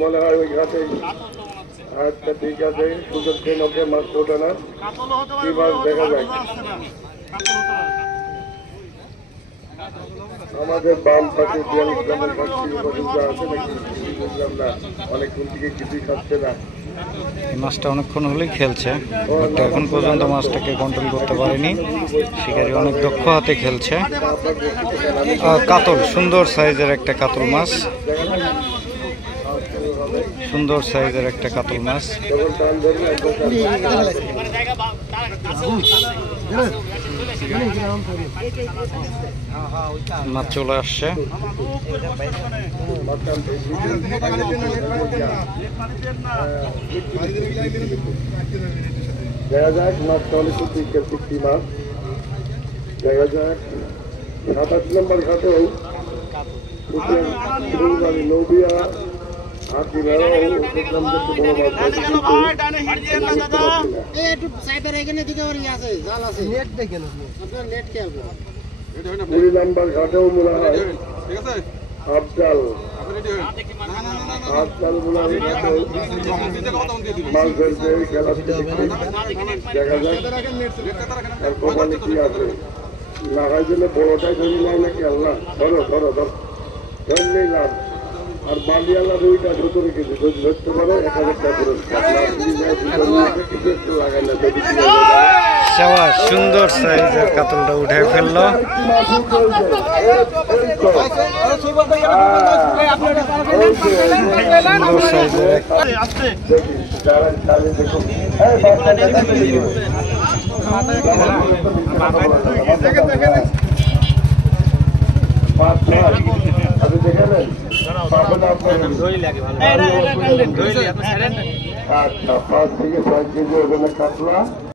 মনে হয় ওই ঘাটে। আচ্ছা ঠিক আছে, সুযোগ খেয়ে ওকে মাছ ওঠে না, কি মাছ দেখা যায়। আমাদের বাম পাশে অনেকক্ষণ থেকে কিছুই খাচ্ছে না। মাছটা অনেকক্ষণ হলেই খেলছে, এখন পর্যন্ত মাছটাকে কন্ট্রোল করতে পারেনি। শিকারী অনেক দক্ষ হাতে খেলছে। কাতল, সুন্দর সাইজের একটা কাতল মাছ, সুন্দর সাইজের একটা কাতল মাছ। মাছ চলে আসছে। দেখা যাক মাছটা অনেক শিখছি মাছ। দেখা যাক 27 নম্বর ঘাটেও নৌবিয়া কুড়ি নাম্বার ঘাটেও মনে হয় আফজাল মাছ ধরছে, খেলা দেখা যাক আর কপালে কি আছে। লাগাই দিলে বড়টাই ধরি নাই নাকি আল্লাহ। ধরো ধরো ধর, ধরলেই লাভ। আর বালিয়ালা রুইটা 17 কেজি যদি ধরতে পারে 1000 টাকা লাগাই না। সুন্দর সাইজের কাতলটা উঠে ফেললো। আচ্ছা 5 থেকে 6 কেজি ওজনের কাতলা।